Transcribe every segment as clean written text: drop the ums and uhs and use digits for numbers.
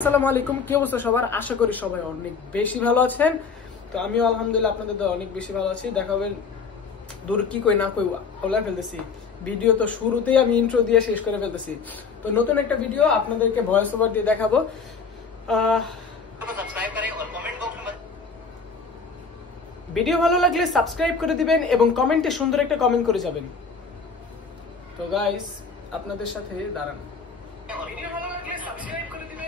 আসসালামু আলাইকুম, কি অবস্থা সবার? আশা করি সবাই অনেক বেশি ভালো আছেন। তো আমিও আলহামদুলিল্লাহ আপনাদের দ্বারা অনেক বেশি ভালো আছি। দেখাবেন দূর কি কই না কই ওলা ফেলতেছি। ভিডিও তো শুরুতেই আমি ইন্ট্রো দিয়ে শেষ করে ফেলতেছি। তো নতুন একটা ভিডিও আপনাদেরকে ভয়েস ওভার দিয়ে দেখাবো। ভিডিও ভালো লাগলে সাবস্ক্রাইব করে দিবেন এবং কমেন্টে সুন্দর একটা কমেন্ট করে যাবেন। তো গাইস, আপনাদের সাথে দাঁড়ান। ভিডিও ভালো লাগলে সাবস্ক্রাইব করে দিবেন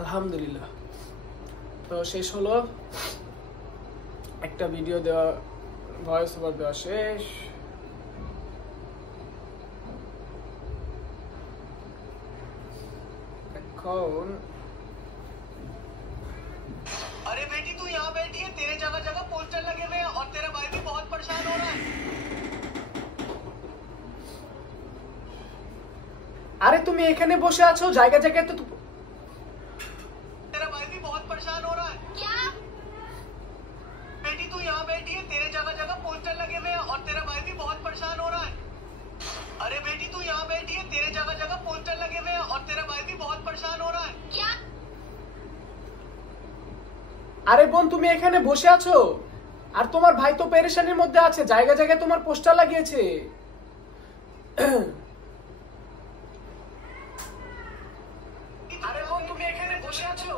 আলহামদুলিল্লাহ। তো শেষ হলো, একটা ভিডিও দেওয়া, ভয়েস ওভার দেওয়া শেষ। এখন अरे बेटी तू यहाँ बैठी है, तेरे जगह जगह पोस्टर लगे हुए हैं और तेरा भाई भी बहुत परेशान हो रहा है। আরে তুমি এখানে বসে আছো, জায়গা জায়গায় তো तेरा भाई भी बहुत परेशान हो रहा है। क्या? बेटी तू यहाँ बैठी है, तेरे जगह जगह पोस्टर लगे हुए हैं और तेरा भाई भी बहुत परेशान हो रहा है। अरे बेटी तू यहाँ बैठी है, तेरे जगह जगह पोस्टर लगे हुए हैं और तेरा भाई भी बहुत परेशान हो रहा है। क्या? আরে বোন, তুমি এখানে বসে আছো আর তোমার ভাই তো পেরেশানির মধ্যে আছে, জায়গা জায়গায় তোমার পোস্টার লাগিয়েছে। আরে বোন, তুমি এখানে বসে আছো।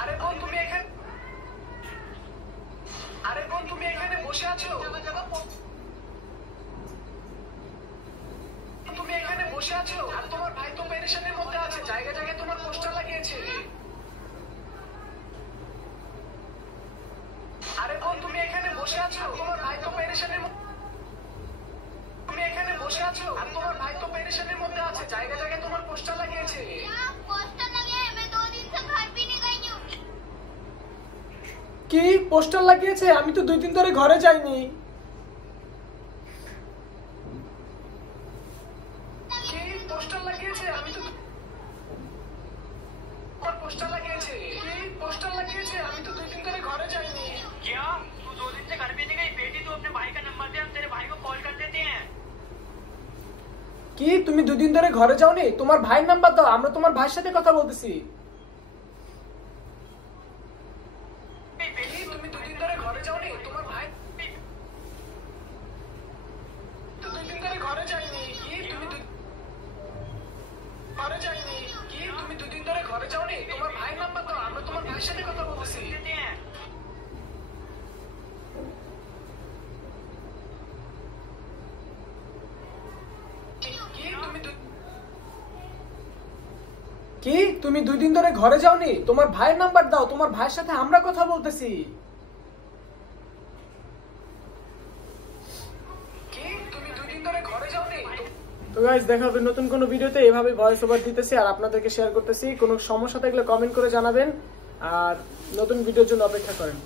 আরে বোন, তুমি এখানে আরে বোন, তুমি এখানে বসে আছো। তুমি এখানে বসে আছো আর তোমার ভাই তো পেরেশানির মধ্যে আছে, জায়গা জায়গায় তোমার পোস্টার লাগিয়েছে। আরে বোন, তুমি এখানে বসে আছো, তোমার ভাই তো পেরেশানির তুমি এখানে বসে আছো আর তোমার ভাই তো পেরেশানির মধ্যে আছে, জায়গা জায়গায় তোমার পোস্টার লাগিয়েছে। क्या पोस्टर लगे हैं? मैं 2 दिन से घर भी नहीं गई हूँ। কি পোস্টার লাগিয়েছে? আমি তো 2 দিন ধরে ঘরে যাইনি। কি পোস্টার লাগিয়েছে? আমি তো পোস্টার লাগিয়েছে। কি পোস্টার লাগিয়েছে? আমি তো 2 দিন ধরে ঘরে যাইনি। क्या तू 2 दिन से घर भी नहीं गई? बेटी तू अपने भाई का नंबर दे, हम तेरे भाई को कॉल कर देते हैं। কি তুমি 2 দিন ধরে ঘরে যাওনি? তোমার ভাইয়ের নাম্বার দাও, আমরা তোমার ভাইয়ের সাথে কথা বলতেছি। কি তুমি 2 দিন ধরে ঘরে যাওনি? তোমার ভাই তো 2 দিন ধরে ঘরে যায়নি। কি তুমি ঘরে যায়নি? কি তুমি 2 দিন ধরে ঘরে যাওনি? তোমার ভাইয়ের নাম্বার দাও, আমরা তোমার ভাইয়ের সাথে কথা বলতেছি। देते हैं। কি তুমি 2 দিন ধরে ঘরে যাওনি? তোমার ভাইয়ের নাম্বার দাও, তোমার ভাইয়ের সাথে আমরা কথা বলতেছি। কি তুমি 2 দিন ধরে ঘরে যাওনি? তো গাইস, দেখা হবে নতুন কোনো ভিডিওতে। এভাবে ভয়েস ওভার দিতেছি আর আপনাদেরকে শেয়ার করতেছি। কোনো সমস্যা থাকলে কমেন্ট করে জানাবেন আর নতুন ভিডিওর জন্য অপেক্ষা করেন।